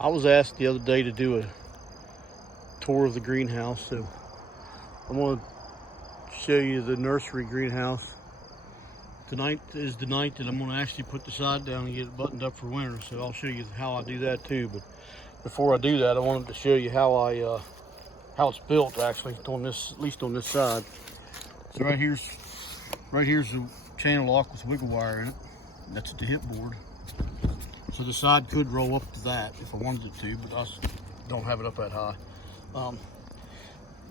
I was asked the other day to do a tour of the greenhouse, so I'm going to show you the nursery greenhouse. Tonight is the night that I'm going to actually put the side down and get it buttoned up for winter, so I'll show you how I do that too. But before I do that, I wanted to show you how it's built actually on this, at least on this side. So right here's the channel lock with wiggle wire in it. That's the hip board. So the side could roll up to that if I wanted it to, but I don't have it up that high.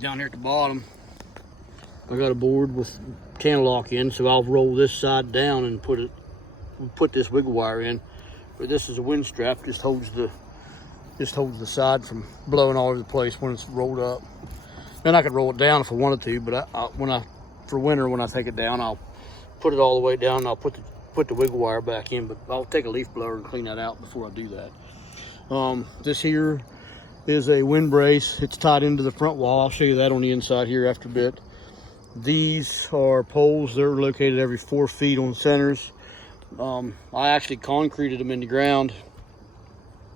Down here at the bottom, I got a board with channel lock in, so I'll roll this side down and put this wiggle wire in. But this is a wind strap, just holds the side from blowing all over the place when it's rolled up. Then I could roll it down if I wanted to, but for winter when I take it down, I'll put it all the way down and I'll put the wiggle wire back in, but I'll take a leaf blower and clean that out before I do that. This here is a wind brace. It's tied into the front wall. I'll show you that on the inside here after a bit. These are poles. They're located every 4 feet on centers. I actually concreted them in the ground.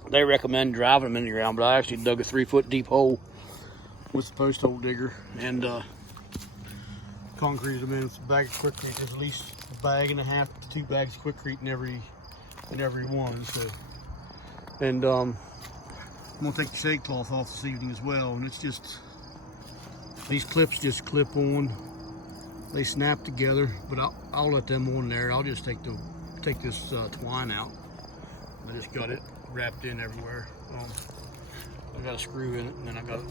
They recommend driving them in the ground, but I actually dug a 3-foot deep hole with the post hole digger and concreted them in with a bag of Quikrete. There's at least a bag and a half to 2 bags of Quikrete in every one. So, and I'm gonna take the shade cloth off this evening as well. And it's just, these clips just clip on. They snap together, but I'll let them on there. I'll just take this twine out. I just got it wrapped in everywhere. I got a screw in it, and then I got it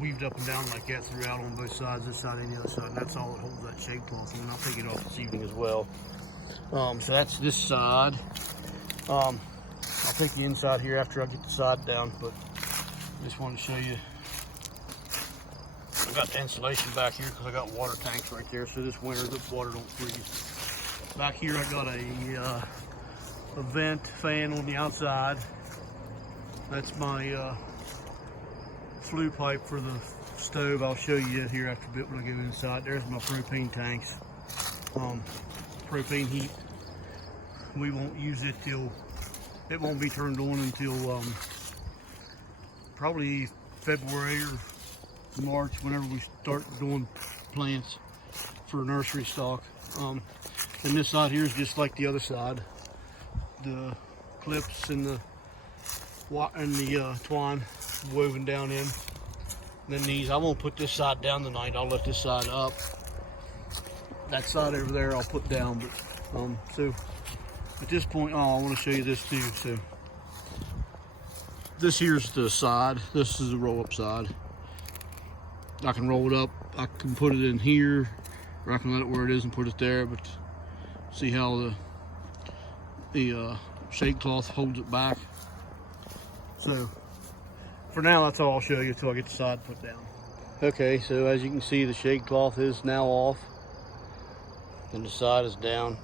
weaved up and down like that throughout on both sides, this side and the other side. And that's all that holds that shade cloth in. I'll take it off this evening as well. So that's this side. I'll take the inside here after I get the side down, but I just wanted to show you. I got the insulation back here because I got water tanks right there, so this winter the water don't freeze. Back here I got a vent fan on the outside. That's my flue pipe for the stove. I'll show you here after a bit when I get inside. There's my propane tanks. Propane heat. We won't use it till, it won't be turned on until probably February or March, whenever we start doing plants for nursery stock. And this side here is just like the other side. The clips and the twine woven down in. And then these, I won't put this side down tonight. I'll let this side up. That side over there I'll put down. But so at this point, I want to show you this too. So this here's the side. This is the roll-up side. I can roll it up. I can put it in here, or I can let it where it is and put it there. But see how the shade cloth holds it back. So for now, that's all I'll show you until I get the side put down. Okay, so as you can see, the shade cloth is now off and the side is down.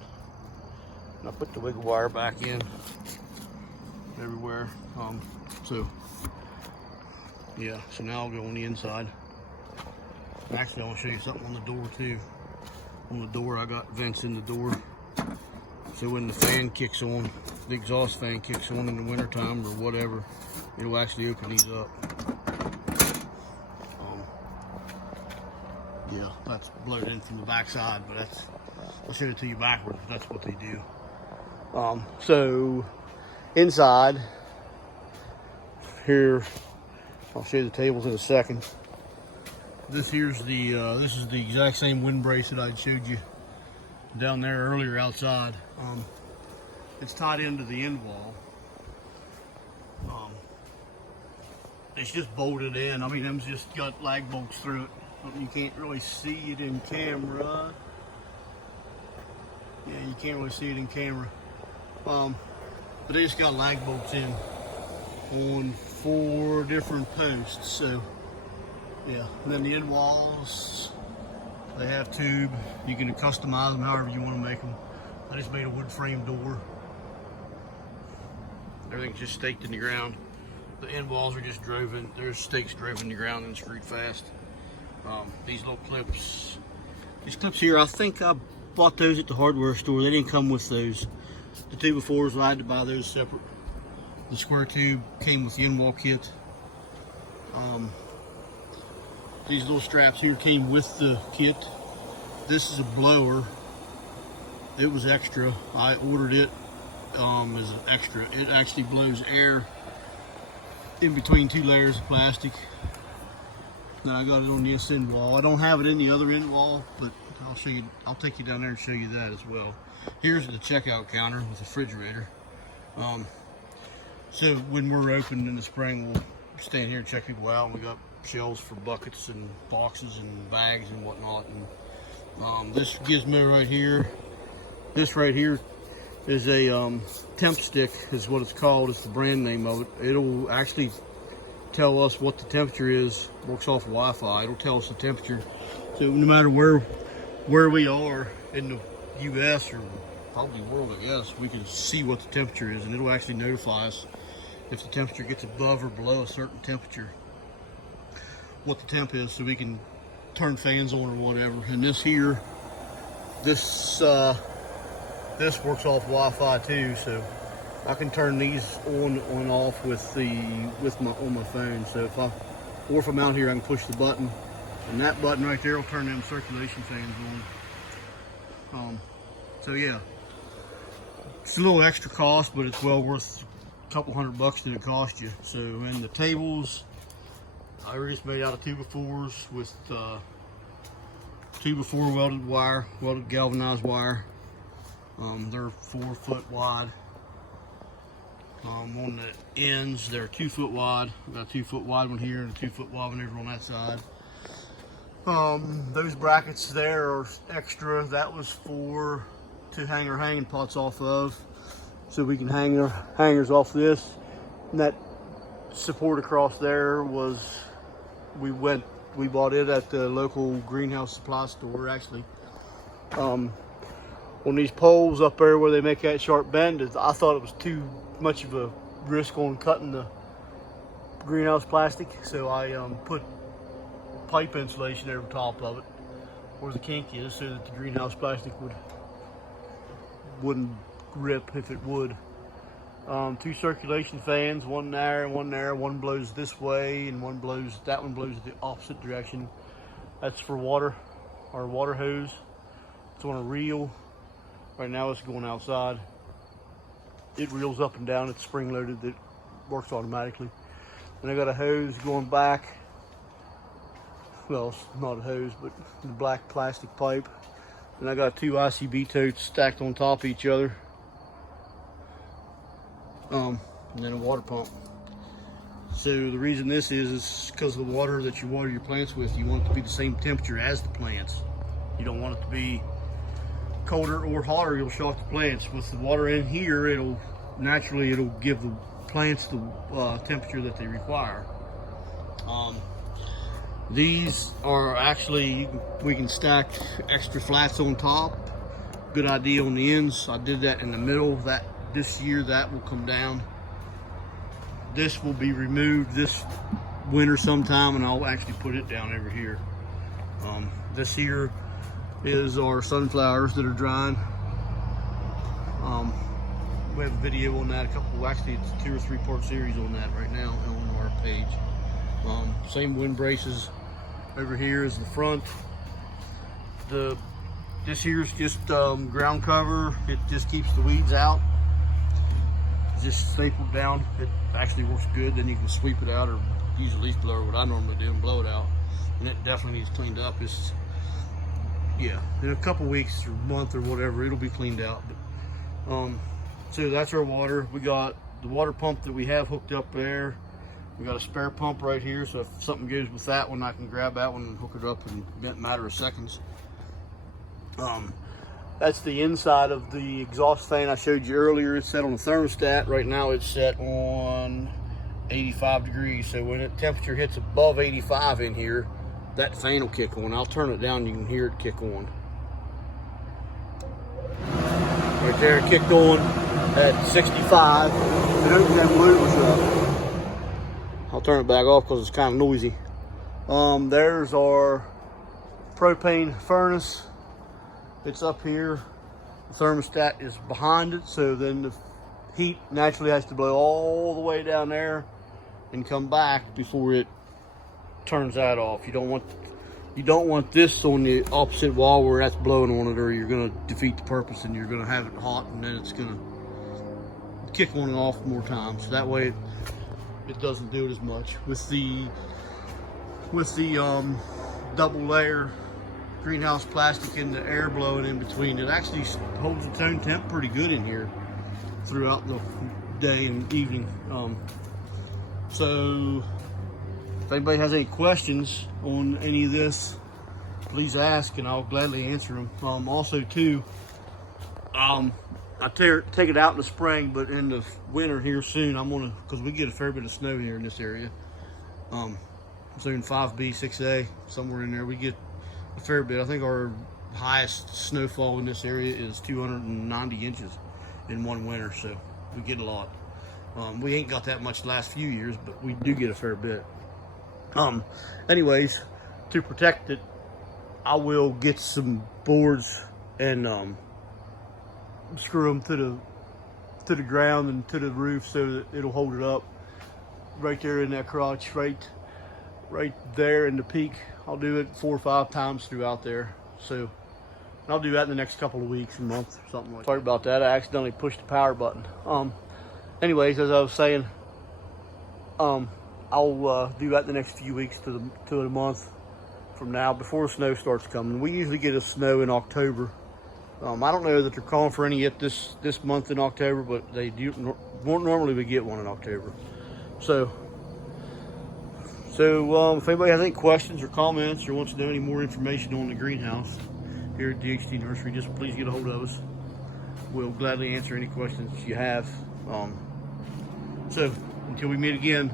And I put the wiggle wire back in everywhere. So yeah, so now I'll go on the inside. Actually, I want to show you something on the door too. On the door, I got vents in the door. So when the fan kicks on, the exhaust fan kicks on in the wintertime or whatever, it'll actually open these up. Yeah, that's blowed in from the back side, but I'll show it to you backwards, but that's what they do. So inside here, I'll show you the tables in a second. This is the exact same wind brace that I showed you down there earlier outside. It's tied into the end wall. It's just bolted in. I mean, them's just got lag bolts through it. You can't really see it in camera. Yeah, you can't really see it in camera. But they just got lag bolts in on 4 different posts. So yeah, and then the end walls, they have tube. You can customize them however you want to make them. I just made a wood frame door. Everything's just staked in the ground. The end walls are just driven. There's stakes driven in the ground and screwed fast. These little clips. These clips here, I think I bought those at the hardware store. They didn't come with those. The 2x4s, I had to buy those separate. The square tube came with the in-wall kit. These little straps here came with the kit. This is a blower. It was extra. I ordered it as an extra. It actually blows air in between 2 layers of plastic. Now I got it on this end wall. I don't have it in the other end wall, but I'll show you. I'll take you down there and show you that as well. Here's the checkout counter with the refrigerator. So when we're open in the spring, we'll stand here and check people out. We got shelves for buckets and boxes and bags and whatnot. And this gizmo right here, this right here is a temp stick, is what it's called. It's the brand name of it. It'll actually tell us what the temperature is. Works off Wi-Fi. It'll tell us the temperature. So no matter where we are in the U.S. or probably world, I guess, we can see what the temperature is, and it'll actually notify us if the temperature gets above or below a certain temperature, what the temp is, so we can turn fans on or whatever. And this here, this works off Wi-Fi too, so I can turn these on and off on my phone. So if I'm out here, I can push the button, and that button right there will turn them circulation fans on. So yeah, it's a little extra cost, but it's well worth a couple $100 that it cost you. So, and the tables, I just made out of 2x4s with 2x4 welded galvanized wire. They're 4 foot wide. On the ends, they're 2 foot wide. I've got a 2 foot wide one here and a 2 foot wide one over on that side. Those brackets there are extra. That was to hang our hanging pots off of, so we can hang our hangers off this. And that support across there was, we bought it at the local greenhouse supply store, actually. On these poles up there where they make that sharp bend, I thought it was too much of a risk on cutting the greenhouse plastic, so I put pipe insulation over top of it where the kink is, so that the greenhouse plastic wouldn't rip if it would. 2 circulation fans, one there and one there. One blows this way and that one blows the opposite direction. That's for water, our water hose. It's on a reel. Right now it's going outside. It reels up and down. It's spring loaded. It works automatically. And I got a hose going back. Well, it's not a hose, but the black plastic pipe. And I got 2 ICB totes stacked on top of each other. And then a water pump. So the reason this is because the water that you water your plants with, you want it to be the same temperature as the plants. You don't want it to be colder or hotter. You'll shock the plants. With the water in here, it'll give the plants the temperature that they require. These are actually, we can stack extra flats on top. Good idea on the ends. I did that in the middle. This year that will come down. This will be removed this winter sometime, and I'll actually put it down over here. This here is our sunflowers that are drying. We have a video on that, actually it's a 2 or 3 part series on that right now on our page. Same wind braces over here as the front. This here's just ground cover. It just keeps the weeds out. It's just stapled down. It actually works good. Then you can sweep it out or use a leaf blower, what I normally do, and blow it out. And it definitely needs cleaned up. Yeah, in a couple weeks or month or whatever, it'll be cleaned out. But, so that's our water. We got the water pump that we have hooked up there. We got a spare pump right here, so if something goes with that one, I can grab that one and hook it up in a matter of seconds. That's the inside of the exhaust fan I showed you earlier. It's set on the thermostat. Right now it's set on 85 degrees. So when the temperature hits above 85 in here, that fan will kick on. I'll turn it down, you can hear it kick on. Right there, it kicked on at 65. It opened that movers up. I'll turn it back off because it's kind of noisy. There's our propane furnace. It's up here. The thermostat is behind it, so then heat naturally has to blow all the way down there and come back before it turns that off. You don't want this on the opposite wall where that's blowing on it, or you're going to defeat the purpose and you're going to have it hot, and then it's going to kick on and off more times. So that way it doesn't do it as much. With the double layer greenhouse plastic and the air blowing in between, it actually holds its own temp pretty good in here throughout the day and evening. So if anybody has any questions on any of this, please ask and I'll gladly answer them. Also too, I take it out in the spring, but in the winter here soon, I'm gonna, because we get a fair bit of snow here in this area. Soon 5B, 6A, somewhere in there, we get a fair bit. I think our highest snowfall in this area is 290 inches in one winter, so we get a lot. We ain't got that much the last few years, but we do get a fair bit. Anyways, to protect it, I will get some boards and screw them to the ground and to the roof so that it'll hold it up right there in that crotch, right there in the peak. I'll do it 4 or 5 times throughout there. So I'll do that in the next couple of weeks, a month, or something like that. Sorry about that. I accidentally pushed the power button. Anyways, as I was saying, I'll do that the next few weeks to a month from now, before the snow starts coming. We usually get a snow in October. I don't know that they're calling for any yet this month in October, but they do. Normally we get one in October. So if anybody has any questions or comments or wants to know any more information on the greenhouse here at DHT Nursery, just please get a hold of us. We'll gladly answer any questions you have. So until we meet again,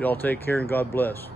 y'all take care and God bless.